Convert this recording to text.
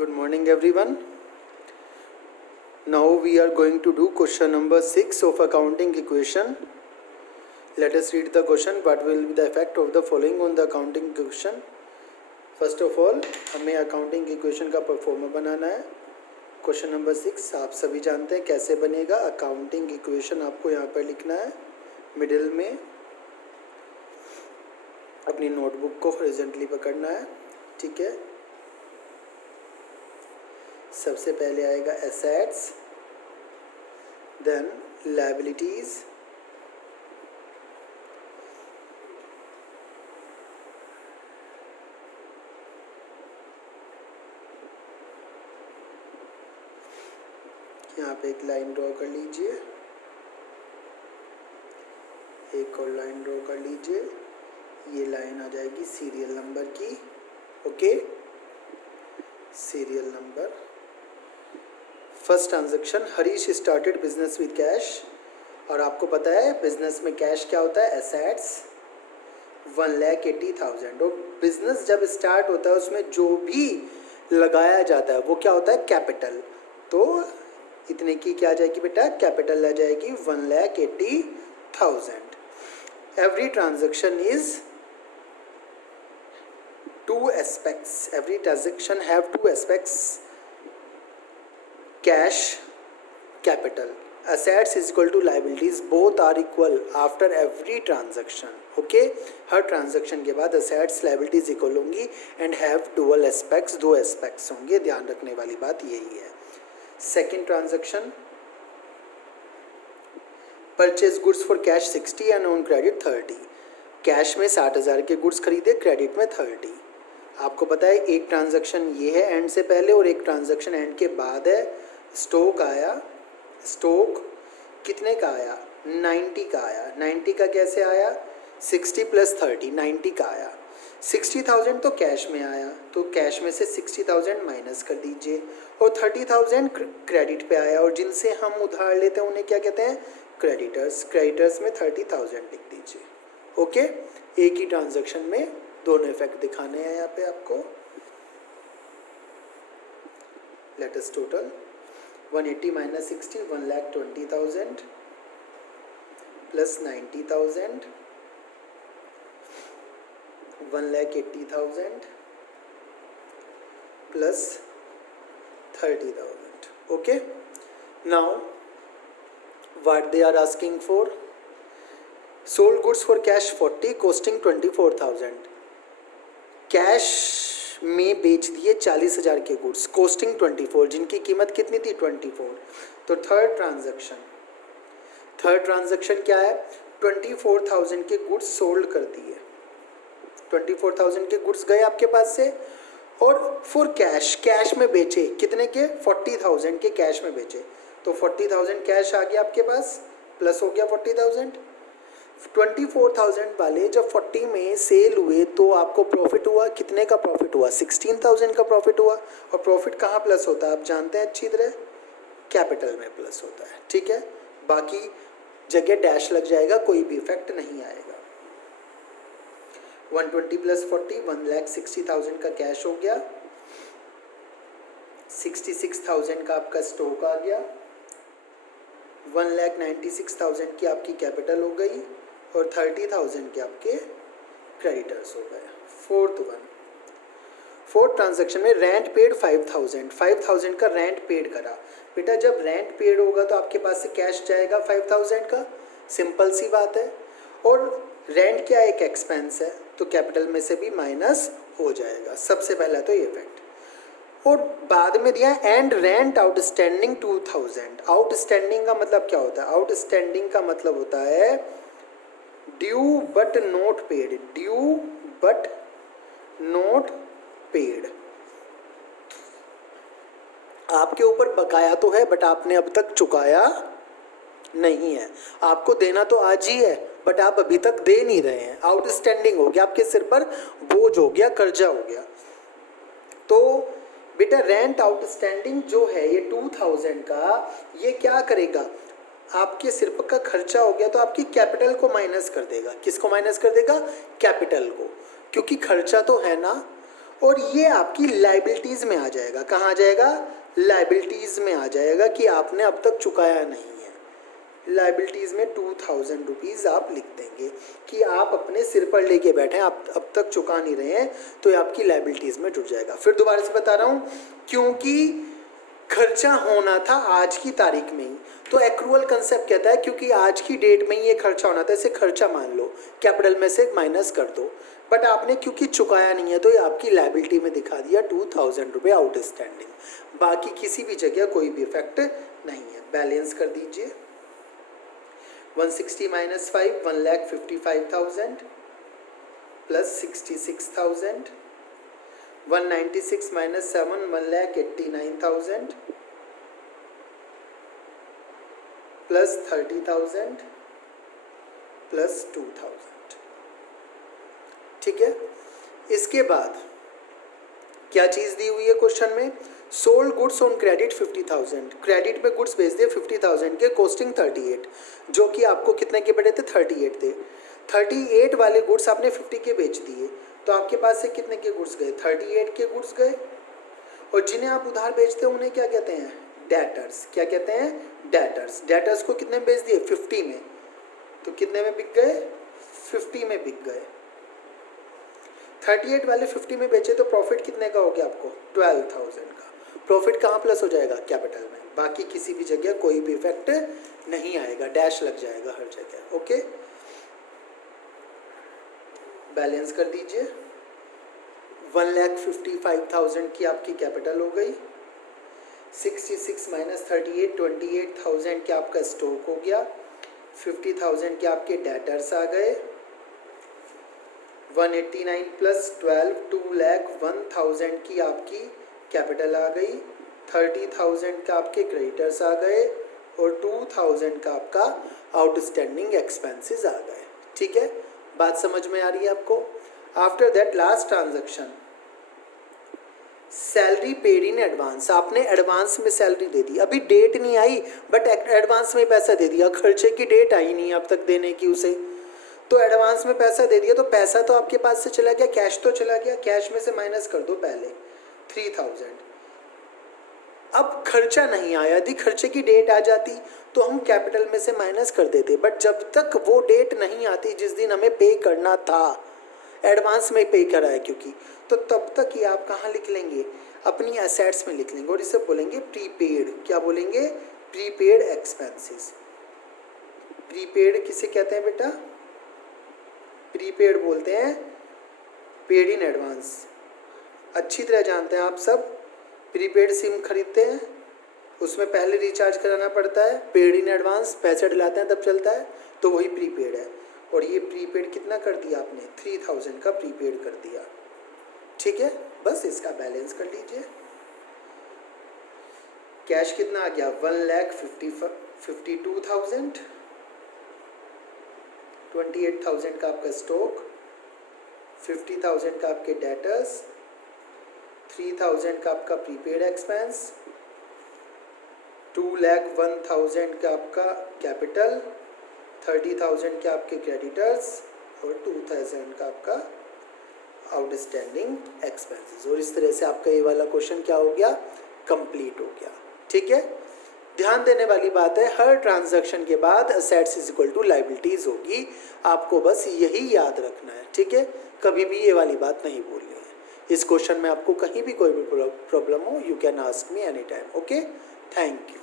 Good morning everyone. Now we are going to do question number 6 of accounting equation. Let us read the question. What will be the effect of the following on the accounting equation? First of all, हमें accounting equation का pro forma बनाना है. Question number 6 आप सभी जानते हैं कैसे बनेगा. Accounting equation आपको यहाँ पर लिखना है मिडिल में. अपनी नोटबुक को हॉरिजॉन्टली पकड़ना है. ठीक है. सबसे पहले आएगा एसेट्स, देन लायबिलिटीज, यहाँ पे एक लाइन ड्रॉ कर लीजिए, एक और लाइन ड्रॉ कर लीजिए. ये लाइन आ जाएगी सीरियल नंबर की. Okay, serial number. First transaction, Harish started business with cash. और आपको पता है बिजनेस में कैश क्या होता है, एसेट्स 1,80,000. और बिजनेस जब स्टार्ट होता है उसमें जो भी लगाया जाता है वो क्या होता है, कैपिटल. तो इतने की क्या आ जाएगी बेटा, कैपिटल आ जाएगी 1,80,000. Every transaction is two aspects. Every transaction have two aspects: cash, capital. Assets is equal to liabilities. Both are equal after every transaction. Okay, her transaction के बाद assets liabilities equal होंगी and have dual aspects. दो aspects होंगे. ध्यान रखने वाली बात यही है. Second transaction, purchase goods for cash 60 and on credit 30. Cash में 60,000 के गुड्स खरीदे, क्रेडिट में 30. आपको पता है एक ट्रांजैक्शन ये है एंड से पहले और एक ट्रांजैक्शन एंड के बाद है. स्टॉक आया. स्टॉक कितने का आया, 90 का आया. 90 का कैसे आया, 60 + 30 90 का आया. 60,000 तो कैश में आया, तो कैश में से 60,000 माइनस कर दीजिए. और 30,000 क्रेडिट पे आया. और जिनसे हम उधार लेते हैं उन्हें क्या कहते हैं, क्रेडिटर्स. क्रेडिटर्स में 30,000 लिख दीजिए. ओके, एक ही ट्रांजैक्शन में दोनों इफेक्ट दिखाने हैं यहाँ पे आपको. Let us total 180 - 60 1,20,000 plus 90,000 1,80,000 plus 30,000. Okay, now what they are asking for. Sold goods for cash 40 costing 24,000. Cash में बेच दिए 40,000 के गुड्स, कॉस्टिंग 24, जिनकी कीमत कितनी थी 24. तो थर्ड ट्रांजैक्शन क्या है, 24,000 के गुड्स सोल्ड कर दिए. 24,000 के गुड्स गए आपके पास से. और फॉर कैश, कैश में बेचे कितने के, 40,000 के कैश में बेचे. तो 40,000 कैश आ गया आपके पास, प्लस हो गया 40,000. 24,000 वाले जब 40 में सेल हुए तो आपको प्रॉफिट हुआ. कितने का प्रॉफिट हुआ, 16,000 का प्रॉफिट हुआ. और प्रॉफिट कहाँ प्लस होता है आप जानते हैं अच्छी तरह, कैपिटल में प्लस होता है. ठीक है, बाकी जगह डैश लग जाएगा, कोई भी इफेक्ट नहीं आएगा. 120 + 40 1,60,000 का कैश हो गया. 66,000 का आपका स्टॉक आ गया. 1,96,000 की आपकी कैपिटल हो गई. और 30,000 के आपके क्रेडिटर्स हो गए. फोर्थ ट्रांजैक्शन में रेंट पेड 5,000 का रेंट पेड करा. बेटा जब रेंट पेड होगा तो आपके पास से कैश जाएगा 5,000 का, सिंपल सी बात है. और रेंट क्या एक एक्सपेंस है, तो कैपिटल में से भी माइनस हो जाएगा. सबसे पहला तो ये इफेक्ट. और बाद में दिया एंड रेंट आउटस्टैंडिंग 2,000. आउटस्टैंडिंग का मतलब क्या होता है, आउटस्टैंडिंग का मतलब होता है due but not paid. Due but not paid. आपके ऊपर बकाया तो है बट आपने अब तक चुकाया नहीं है. आपको देना तो आज ही है बट आप अभी तक दे नहीं रहे हैं. आउटस्टैंडिंग हो गया, आपके सिर पर बोझ हो गया, कर्जा हो गया. तो बेटा रेंट आउटस्टैंडिंग जो है ये 2,000 का, ये क्या करेगा, आपके सिर पर का खर्चा हो गया तो आपकी कैपिटल को माइनस कर देगा. किसको माइनस कर देगा, कैपिटल को, क्योंकि खर्चा तो है ना. और ये आपकी लाइबिलिटीज़ में आ जाएगा। कहाँ आ जाएगा? लाइबिलिटीज़ में आ जाएगा कि आपने अब तक चुकाया नहीं है। लाइबिलिटीज़ में 2000 रुपीज़ आप लिख देंगे कि आप अपने सिर पर लेके बैठे हैं, आप अब तक चुका नहीं रहे हैं, तो ये आपकी लाइबिलिटीज़ में जुड़ जाएगा। फिर दोबारा से बता रहा हूँ, क्योंकि खर्चा होना था आज की तारीख में ही, तो एक्रूअल कंसेप्ट कहता है क्योंकि आज की डेट में ही ये खर्चा होना था, इसे खर्चा मान लो, कैपिटल में से माइनस कर दो। बट आपने क्योंकि चुकाया नहीं है तो ये आपकी लाइबिलिटी में दिखा दिया 2000 रुपये आउटस्टैंडिंग। बाकी किसी भी जगह कोई भी इफेक्ट नहीं है। बैलेंस कर दीजिए। 160 minus 5 1,55,000 plus 66,000। 196 minus 7 1,89,000 plus 30,000 plus 2,000। ठीक है। इसके बाद क्या चीज़ दी हुई है क्वेश्चन में? Sold goods on credit 50,000, credit में गुड्स बेच दिए 50,000 के, कॉस्टिंग 38, जो कि आपको कितने के पड़े थे? 38 थे। 38 वाले गुड्स आपने 50 के बेच दिए, तो आपके पास से कितने के गुड्स गए? 38 के गुड्स गए। और जिन्हें आप उधार बेचते हैं उन्हें क्या कहते हैं? डेटर्स। क्या कहते हैं? डेटर्स। डेटर्स को कितने में बेच दिए? 50 में। तो कितने में बिक गए? 50 में बिक गए। 38 वाले 50 में बेचे तो प्रॉफिट कितने का हो गया आपको? 12,000 का। प्रॉफिट कहाँ प्लस हो जाएगा? कैपिटल में। बाकी किसी भी जगह कोई भी इफेक्ट नहीं आएगा, डैश लग जाएगा हर जगह। ओके, बैलेंस कर दीजिए। 1,55,000 की आपकी कैपिटल हो गई। 66 माइनस 38 28,000 के आपका स्टॉक हो गया। 50,000 के आपके डेटर्स आ गए। 189 प्लस 12 2,01,000 की आपकी कैपिटल आ गई। 30,000 का आपके क्रेडिटर्स आ गए और 2,000 का आपका आउटस्टैंडिंग एक्सपेंसेस आ गए। ठीक है, बात समझ में आ रही है आपको? After that last transaction, salary paid in advance. आपने एडवांस में सैलरी दे दी, अभी डेट नहीं आई बट एडवांस में पैसा दे दिया। खर्चे की डेट आई नहीं अब तक देने की उसे, तो एडवांस में पैसा दे दिया, तो पैसा तो आपके पास से चला गया, कैश तो चला गया। कैश में से माइनस कर दो पहले 3,000। अब खर्चा नहीं आया, यदि खर्चे की डेट आ जाती तो हम कैपिटल में से माइनस कर देते, बट जब तक वो डेट नहीं आती जिस दिन हमें पे करना था, एडवांस में पे करा है क्योंकि, तो तब तक ये आप कहाँ लिख लेंगे? अपनी एसेट्स में लिख लेंगे और इसे बोलेंगे प्रीपेड। क्या बोलेंगे? Prepaid expenses. प्रीपेड किसे कहते हैं बेटा? प्रीपेड बोलते हैं पेड इन एडवांस। अच्छी तरह जानते हैं आप सब। प्रीपेड सिम खरीदते हैं, उसमें पहले रिचार्ज कराना पड़ता है, पेड इन एडवांस पैसे डलाते हैं तब चलता है, तो वही प्रीपेड है। और ये प्रीपेड कितना कर दिया आपने? 3,000 का प्रीपेड कर दिया। ठीक है, बस इसका बैलेंस कर लीजिए। कैश कितना आ गया? 1,52,000। 28,000 का आपका स्टॉक, 50,000 का आपके डेटर्स, 3,000 का आपका प्रीपेड एक्सपेंस, 2,01,000 का आपका कैपिटल, 30,000 के आपके क्रेडिटर्स और 2,000 का आपका आउटस्टैंडिंग एक्सपेंसेस। और इस तरह से आपका ये वाला क्वेश्चन क्या हो गया? कंप्लीट हो गया। ठीक है, ध्यान देने वाली बात है, हर ट्रांजैक्शन के बाद assets is equal to liabilities होगी। आपको बस यही याद रखना है। ठीक है, कभी भी ये वाली बात नहीं भूलनी है। इस क्वेश्चन में आपको कहीं भी कोई भी प्रॉब्लम हो, you can ask me any time. Okay, thank you.